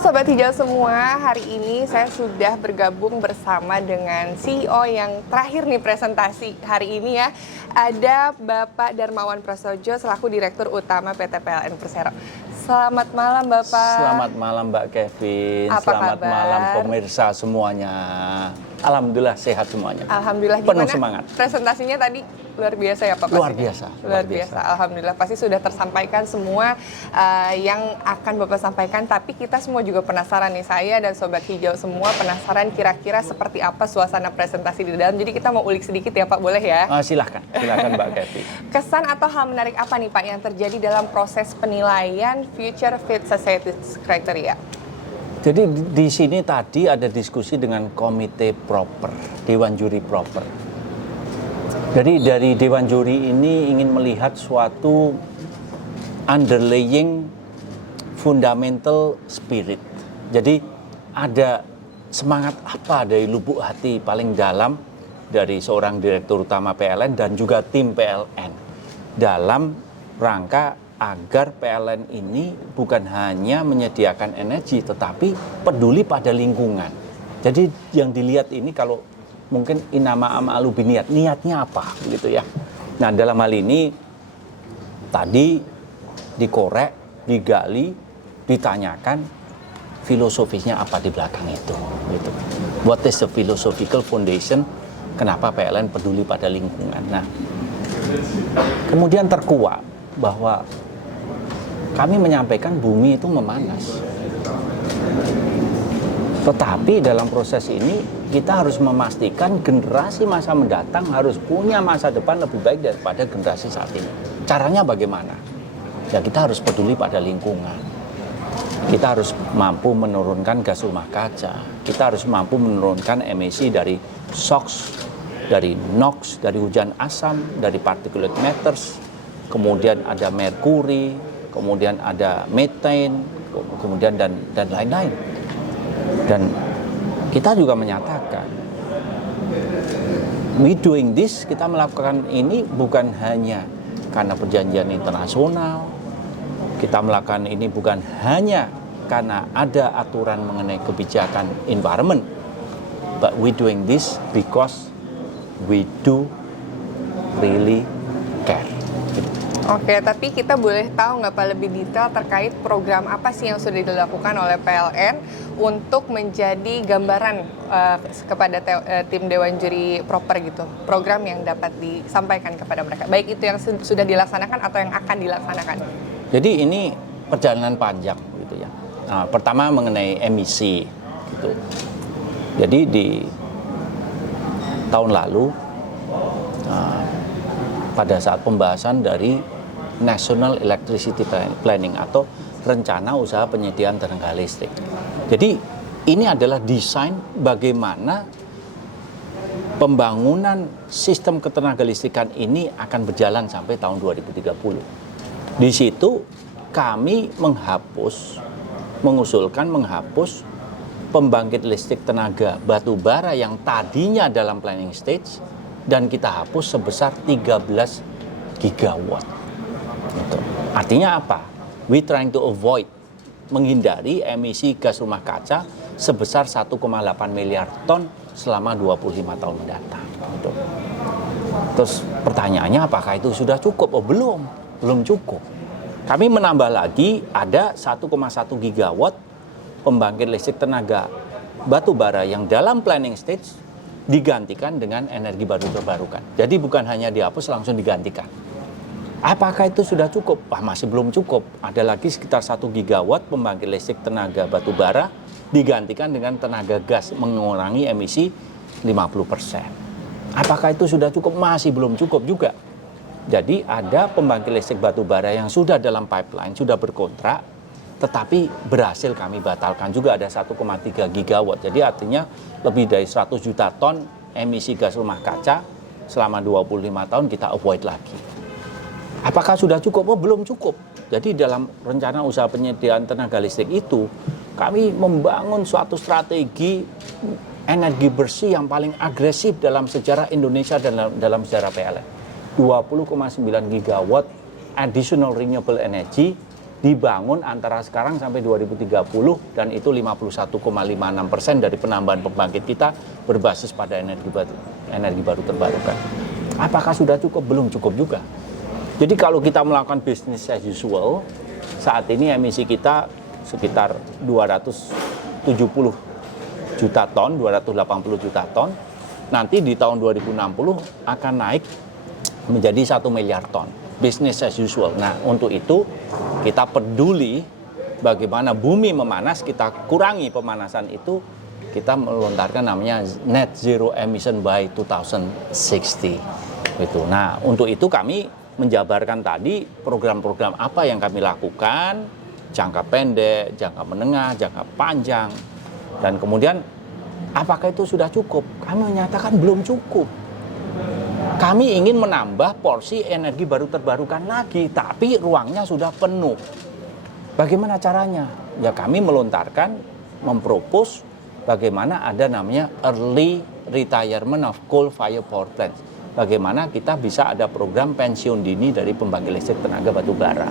Sobat Hijau semua, hari ini saya sudah bergabung bersama dengan CEO yang terakhir nih presentasi hari ini ya. Ada Bapak Darmawan Prasojo selaku Direktur Utama PT PLN Persero. Selamat malam Bapak. Selamat malam Mbak Kevin. Apa Selamat kabar? malam pemirsa semuanya. Alhamdulillah sehat semuanya. Alhamdulillah. Penuh Gimana semangat. Presentasinya tadi luar biasa ya Pak? Luar pastinya? biasa. Luar biasa. Alhamdulillah pasti sudah tersampaikan semua yang akan Bapak sampaikan. Tapi kita semua juga penasaran nih, saya dan Sobat Hijau semua penasaran kira-kira seperti apa suasana presentasi di dalam. Jadi kita mau ulik sedikit ya Pak, boleh ya? Silahkan Mbak Kevin. Kesan atau hal menarik apa nih Pak yang terjadi dalam proses penilaian Future Fit Society Criteria? Jadi di sini tadi ada diskusi dengan komite proper, Dewan Juri proper. Jadi dari Dewan Juri ini ingin melihat suatu underlying fundamental spirit. Jadi ada semangat apa dari lubuk hati paling dalam dari seorang Direktur Utama PLN dan juga tim PLN dalam rangka agar PLN ini bukan hanya menyediakan energi tetapi peduli pada lingkungan. Jadi yang dilihat ini kalau mungkin inama amalu biniat, niatnya apa gitu ya. Nah, dalam hal ini tadi dikorek, digali, ditanyakan filosofisnya apa di belakang itu gitu. What is the philosophical foundation kenapa PLN peduli pada lingkungan. Nah, kemudian terkuak bahwa kami menyampaikan bumi itu memanas. Tetapi dalam proses ini kita harus memastikan generasi masa mendatang harus punya masa depan lebih baik daripada generasi saat ini. Caranya bagaimana? Ya kita harus peduli pada lingkungan. Kita harus mampu menurunkan gas rumah kaca. Kita harus mampu menurunkan emisi dari SOx, dari NOx, dari hujan asam, dari particulate matters. Kemudian ada merkuri, kemudian ada methane, kemudian dan lain-lain. Dan kita juga menyatakan, we doing this, kita melakukan ini bukan hanya karena perjanjian internasional, kita melakukan ini bukan hanya karena ada aturan mengenai kebijakan environment, but we doing this because we do really care. Oke, tapi kita boleh tahu nggak Pak lebih detail terkait program apa sih yang sudah dilakukan oleh PLN untuk menjadi gambaran kepada tim Dewan Juri proper gitu, program yang dapat disampaikan kepada mereka, baik itu yang sudah dilaksanakan atau yang akan dilaksanakan. Jadi ini perjalanan panjang gitu ya. Nah, pertama mengenai emisi gitu. Jadi di tahun lalu pada saat pembahasan dari National Electricity Planning atau rencana usaha penyediaan tenaga listrik. Jadi ini adalah desain bagaimana pembangunan sistem ketenaga listrikan ini akan berjalan sampai tahun 2030. Di situ kami mengusulkan menghapus pembangkit listrik tenaga batu bara yang tadinya dalam planning stage dan kita hapus sebesar 13 gigawatt. Gitu. Artinya apa? We trying to avoid, menghindari emisi gas rumah kaca sebesar 1,8 miliar ton selama 25 tahun mendatang. Gitu. Terus pertanyaannya apakah itu sudah cukup? Oh belum cukup. Kami menambah lagi ada 1,1 gigawatt pembangkit listrik tenaga batu bara yang dalam planning stage digantikan dengan energi baru terbarukan. Jadi bukan hanya dihapus langsung digantikan. Apakah itu sudah cukup? Masih belum cukup. Ada lagi sekitar 1 gigawatt pembangkit listrik tenaga batu bara digantikan dengan tenaga gas mengurangi emisi 50%. Apakah itu sudah cukup? Masih belum cukup juga. Jadi ada pembangkit listrik batu bara yang sudah dalam pipeline, sudah berkontrak, tetapi berhasil kami batalkan juga ada 1,3 gigawatt. Jadi artinya lebih dari 100 juta ton emisi gas rumah kaca selama 25 tahun kita avoid lagi. Apakah sudah cukup? Oh belum cukup. Jadi dalam rencana usaha penyediaan tenaga listrik itu kami membangun suatu strategi energi bersih yang paling agresif dalam sejarah Indonesia dan dalam sejarah PLN. 20,9 gigawatt additional renewable energy dibangun antara sekarang sampai 2030 dan itu 51,56% dari penambahan pembangkit kita berbasis pada energi baru terbarukan. Apakah sudah cukup? Belum cukup juga. Jadi kalau kita melakukan business as usual, saat ini emisi kita sekitar 270 juta ton, 280 juta ton. Nanti di tahun 2060 akan naik menjadi 1 miliar ton. Business as usual. Nah, untuk itu kita peduli bagaimana bumi memanas, kita kurangi pemanasan itu, kita melontarkan namanya net zero emission by 2060. Gitu. Nah, untuk itu kami menjabarkan tadi program-program apa yang kami lakukan, jangka pendek, jangka menengah, jangka panjang, dan kemudian apakah itu sudah cukup? Kami menyatakan belum cukup. Kami ingin menambah porsi energi baru terbarukan lagi, tapi ruangnya sudah penuh. Bagaimana caranya? Ya kami melontarkan, mempropos bagaimana ada namanya early retirement of coal fire power plants. Bagaimana kita bisa ada program pensiun dini dari pembangkit listrik tenaga batu bara.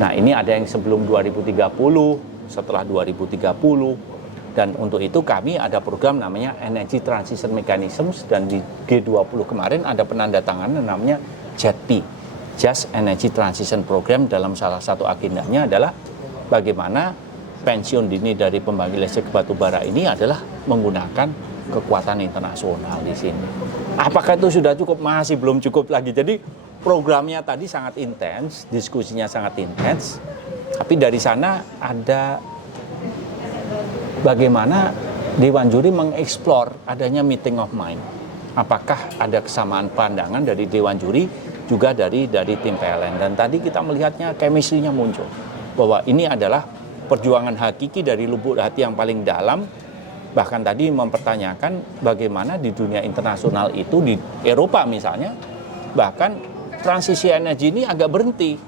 Nah ini ada yang sebelum 2030, setelah 2030. Dan untuk itu kami ada program namanya Energy Transition Mechanisms, dan di G20 kemarin ada penandatanganan namanya JETP, Just Energy Transition Program. Dalam salah satu agendanya adalah bagaimana pensiun dini dari pembangkit listrik batu bara ini adalah menggunakan kekuatan internasional di sini. Apakah itu sudah cukup? Masih belum cukup lagi. Jadi programnya tadi sangat intens, diskusinya sangat intens, tapi dari sana ada bagaimana Dewan Juri mengeksplor adanya meeting of mind. Apakah ada kesamaan pandangan dari Dewan Juri juga dari tim PLN. Dan tadi kita melihatnya chemistry-nya muncul. Bahwa ini adalah perjuangan hakiki dari lubuk hati yang paling dalam. Bahkan tadi mempertanyakan bagaimana di dunia internasional itu, di Eropa misalnya, bahkan transisi energi ini agak berhenti.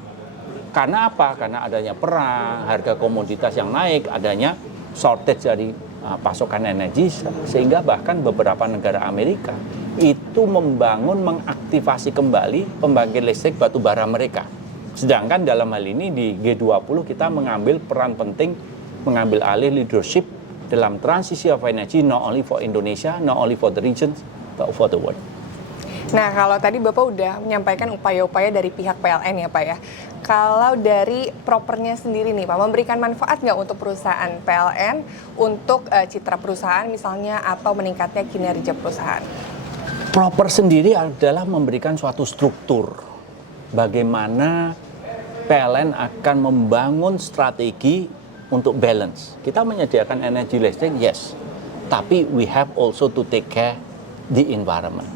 Karena apa? Karena adanya perang, harga komoditas yang naik, adanya shortage dari pasokan energi, sehingga bahkan beberapa negara Amerika itu mengaktifasi kembali pembangkit listrik batu bara mereka. Sedangkan dalam hal ini di G20 kita mengambil peran penting, mengambil alih leadership dalam transisi of energy, not only for Indonesia, not only for the region, but for the world. Nah, kalau tadi Bapak udah menyampaikan upaya-upaya dari pihak PLN ya Pak ya. Kalau dari propernya sendiri nih Pak, memberikan manfaat nggak untuk perusahaan PLN, untuk citra perusahaan misalnya, atau meningkatnya kinerja perusahaan? Proper sendiri adalah memberikan suatu struktur. Bagaimana PLN akan membangun strategi untuk balance. Kita menyediakan energi listrik, yes. Tapi we have also to take care the environment.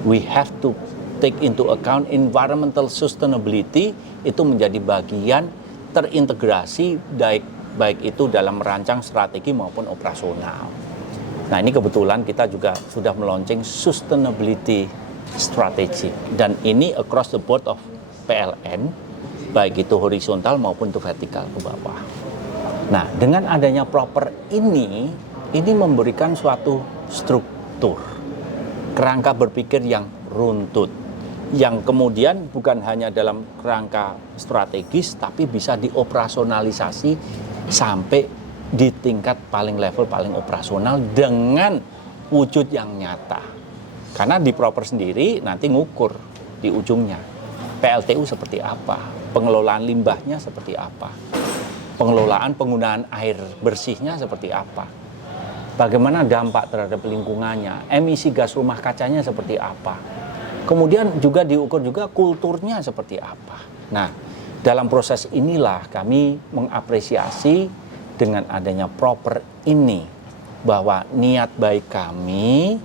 We have to take into account environmental sustainability, itu menjadi bagian terintegrasi baik itu dalam merancang strategi maupun operasional. Nah ini kebetulan kita juga sudah meluncurkan sustainability strategy, dan ini across the board of PLN, baik itu horizontal maupun itu vertikal ke bawah. Nah dengan adanya proper ini memberikan suatu struktur, kerangka berpikir yang runtut, yang kemudian bukan hanya dalam kerangka strategis, tapi bisa dioperasionalisasi sampai di tingkat paling level paling operasional dengan wujud yang nyata. Karena di proper sendiri nanti ngukur di ujungnya PLTU seperti apa, pengelolaan limbahnya seperti apa, pengelolaan penggunaan air bersihnya seperti apa, bagaimana dampak terhadap lingkungannya, emisi gas rumah kacanya seperti apa. Kemudian juga diukur juga kulturnya seperti apa. Nah, dalam proses inilah kami mengapresiasi dengan adanya proper ini, bahwa niat baik kami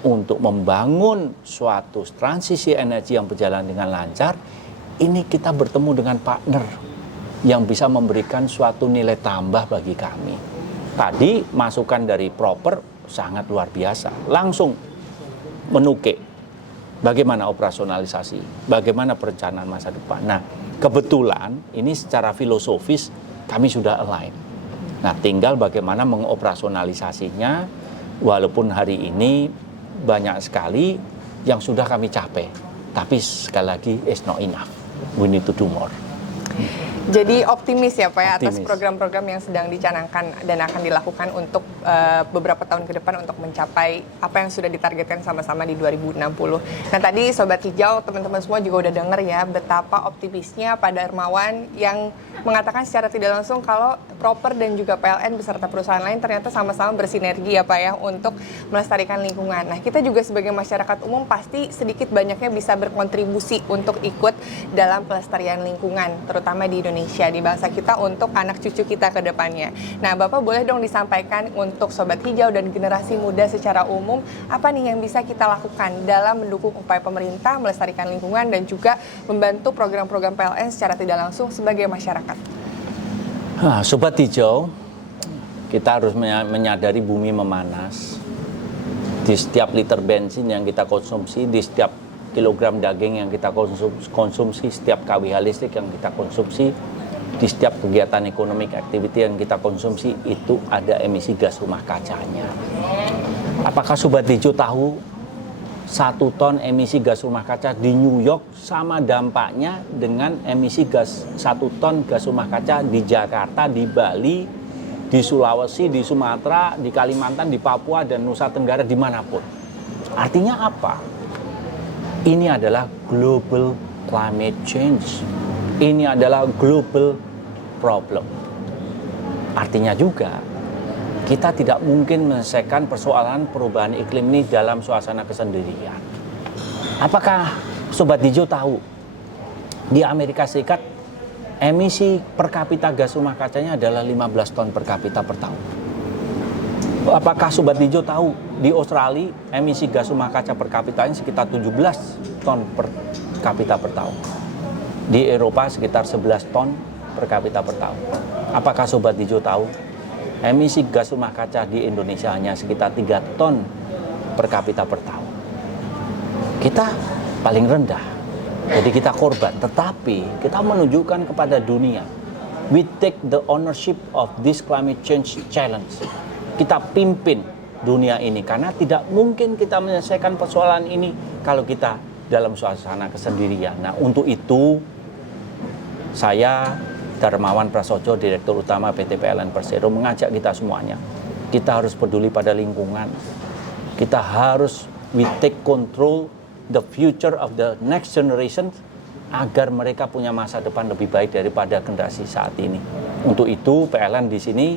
untuk membangun suatu transisi energi yang berjalan dengan lancar, ini kita bertemu dengan partner yang bisa memberikan suatu nilai tambah bagi kami. Tadi masukan dari proper sangat luar biasa, langsung menukik bagaimana operasionalisasi, bagaimana perencanaan masa depan. Nah, kebetulan ini secara filosofis kami sudah align. Nah, tinggal bagaimana mengoperasionalisasinya, walaupun hari ini banyak sekali yang sudah kami capai. Tapi sekali lagi, it's not enough. We need to do more. Jadi optimis ya Pak ya atas Optimis. program-program yang sedang dicanangkan dan akan dilakukan untuk beberapa tahun ke depan untuk mencapai apa yang sudah ditargetkan sama-sama di 2060. Nah tadi Sobat Hijau, teman-teman semua juga udah denger ya betapa optimisnya Pak Darmawan yang mengatakan secara tidak langsung kalau Proper dan juga PLN beserta perusahaan lain ternyata sama-sama bersinergi ya Pak ya untuk melestarikan lingkungan. Nah kita juga sebagai masyarakat umum pasti sedikit banyaknya bisa berkontribusi untuk ikut dalam pelestarian lingkungan, terutama di Indonesia, di bangsa kita untuk anak cucu kita ke depannya. Nah Bapak boleh dong disampaikan untuk Sobat Hijau dan generasi muda secara umum, apa nih yang bisa kita lakukan dalam mendukung upaya pemerintah melestarikan lingkungan dan juga membantu program-program PLN secara tidak langsung sebagai masyarakat. Sobat Hijau, kita harus menyadari bumi memanas. Di setiap liter bensin yang kita konsumsi, di setiap kilogram daging yang kita konsumsi, setiap kWh listrik yang kita konsumsi, di setiap kegiatan ekonomi activity yang kita konsumsi, itu ada emisi gas rumah kacanya. Apakah Sobat Hijau tahu 1 ton emisi gas rumah kaca di New York sama dampaknya dengan emisi gas 1 ton gas rumah kaca di Jakarta, di Bali, di Sulawesi, di Sumatera, di Kalimantan, di Papua, dan Nusa Tenggara, dimanapun. Artinya apa? Ini adalah global climate change. Ini adalah global problem. Artinya juga kita tidak mungkin menyelesaikan persoalan perubahan iklim ini dalam suasana kesendirian. Apakah Sobat Hijau tahu di Amerika Serikat emisi per kapita gas rumah kacanya adalah 15 ton per kapita per tahun? Apakah Sobat Hijau tahu di Australia emisi gas rumah kaca per kapitanya sekitar 17 ton per kapita per tahun? Di Eropa sekitar 11 ton per kapita per tahun. Apakah Sobat Hijau tahu emisi gas rumah kaca di Indonesia hanya sekitar 3 ton per kapita per tahun? Kita paling rendah, jadi kita korban. Tetapi kita menunjukkan kepada dunia, we take the ownership of this climate change challenge. Kita pimpin dunia ini, karena tidak mungkin kita menyelesaikan persoalan ini kalau kita dalam suasana kesendirian. Nah untuk itu, saya Darmawan Prasojo, Direktur Utama PT PLN Persero, mengajak kita semuanya. Kita harus peduli pada lingkungan. Kita harus we take control the future of the next generation agar mereka punya masa depan lebih baik daripada generasi saat ini. Untuk itu PLN di sini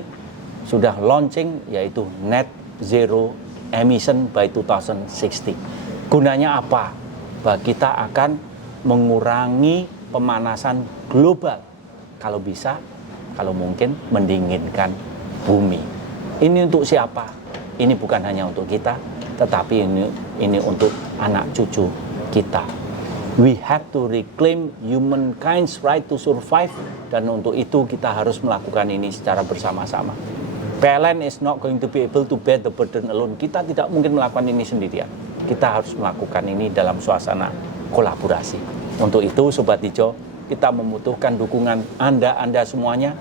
sudah launching yaitu Net Zero Emission by 2060. Gunanya apa? Bahwa kita akan mengurangi pemanasan global. Kalau bisa, kalau mungkin mendinginkan bumi. Ini untuk siapa? Ini bukan hanya untuk kita, tetapi ini untuk anak cucu kita. We have to reclaim humankind's right to survive, dan untuk itu kita harus melakukan ini secara bersama-sama. PLN is not going to be able to bear the burden alone. Kita tidak mungkin melakukan ini sendirian. Kita harus melakukan ini dalam suasana kolaborasi. Untuk itu, Sobat Hijau, kita membutuhkan dukungan Anda semuanya,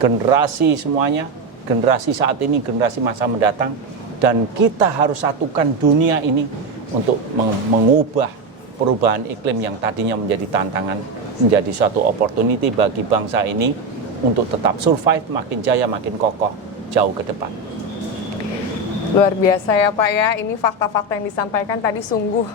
generasi semuanya, generasi saat ini, generasi masa mendatang, dan kita harus satukan dunia ini untuk mengubah perubahan iklim yang tadinya menjadi tantangan, menjadi suatu opportunity bagi bangsa ini untuk tetap survive, makin jaya, makin kokoh, jauh ke depan. Luar biasa ya Pak ya, ini fakta-fakta yang disampaikan tadi sungguh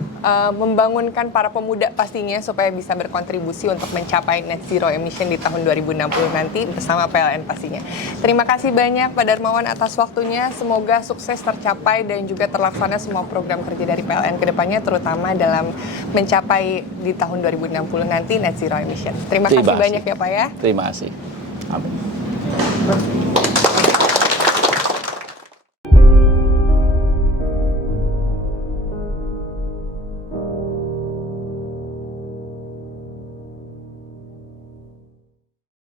membangunkan para pemuda pastinya supaya bisa berkontribusi untuk mencapai net zero emission di tahun 2060 nanti bersama PLN pastinya. Terima kasih banyak Pak Darmawan atas waktunya, semoga sukses tercapai dan juga terlaksana semua program kerja dari PLN ke depannya, terutama dalam mencapai di tahun 2060 nanti net zero emission. Terima kasih banyak ya Pak ya. Terima kasih. Amin.